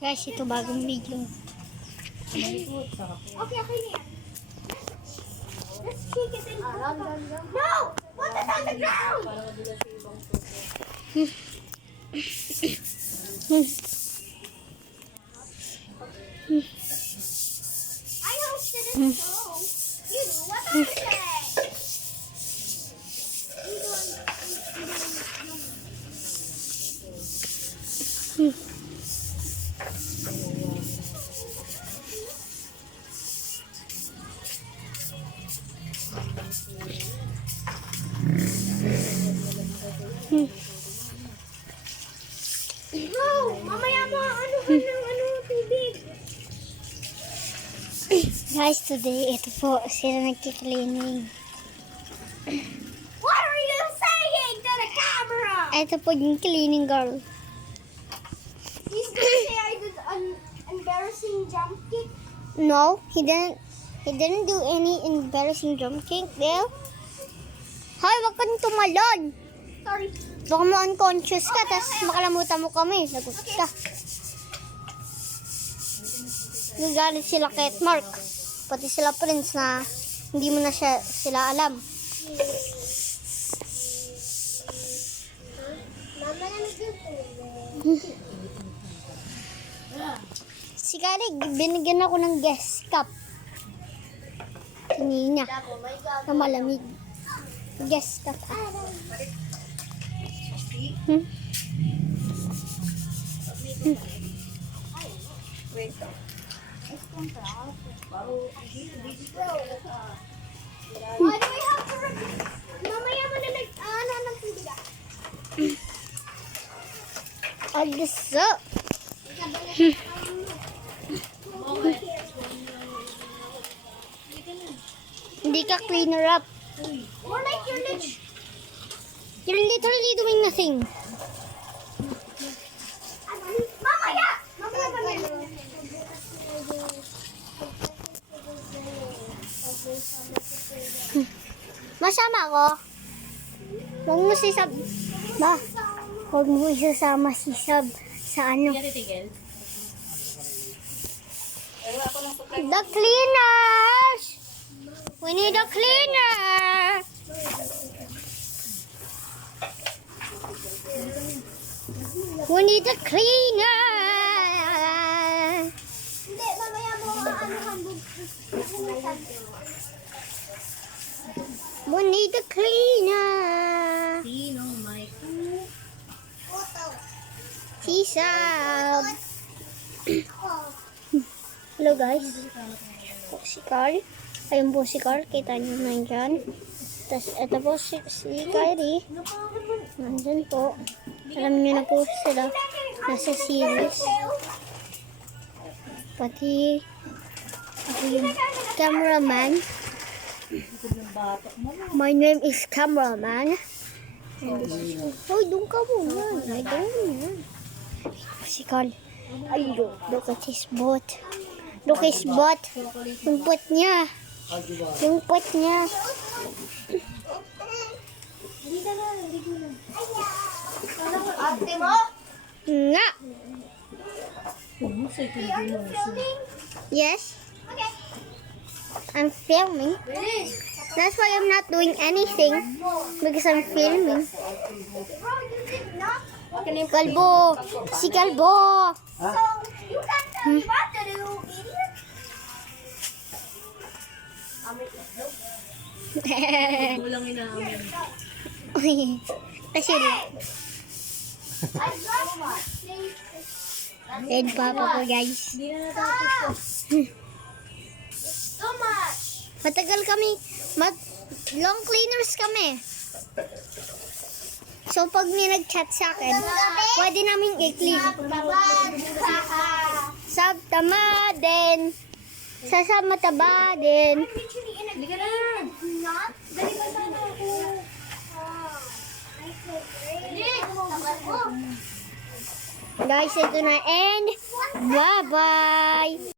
Guys, ito bagong video. Okay, okay na yan. Let's kick it in. No! Put it on the ground! I hosted it so. You do what I say. Bro, mamaya mo ano tubig. Guys, today, ito po, sila nagki-cleaning. What are you saying to the camera? Ito po yung cleaning girl. He's gonna say I did an embarrassing jump kick. No, he didn't do any embarrassing jump kick, Dale. Hoy, wag kang tumalon. Sorry. Baka mo unconscious ka, tapos makalamutan mo kami. Lagot ka. Nagalit sila kay Mark. Pati sila Prince na hindi mo na sila alam. Mama na Si Kari, binigyan ako ng guest cup. Kanina. Na malamig. Guest cup. Why do we have to mamaya mo na ng tubig ah. Agso. Hindi ka cleaner up. Or like You're literally doing nothing. Mamaya! Mamaya ba yan? Masama ako. Huwag mo si Sab. Ba? Huwag mo isasama si Sab sa ano. The cleaners! We need a cleaner! We need a cleaner! Hindi, mamaya mo hambog. We need a cleaner! Si Sab! Hello guys. Po si Carl. Ayun po si Carl. Kita nyo nandyan. Tapos ito po si Kyrie. Nandyan po. Alam nyo na po sila. Nasa series. Pati ako yung cameraman. My name is cameraman. Hoy, doon ka muna. Ay, doon. Si Carl. Ay, look at his butt. Look at his butt. Yung butt niya. Yung butt niya. Ate mo? Nga. Are you filming? Yes, Okay. I'm filming. That's why I'm not doing anything. Because I'm filming. Bro, you did not. Kalbo. Si Kalbo. So, you can't tell me what to do, idiot. Kasi I lost my red papa ko guys. so much. Matagal kami. Long cleaners kami. So pag may nag-chat sa akin, pwede namin i-clean. Sab tama din. Sasama taba din. Hindi ka na. Not? Dali ka sana ako. Guys, ito na and bye-bye.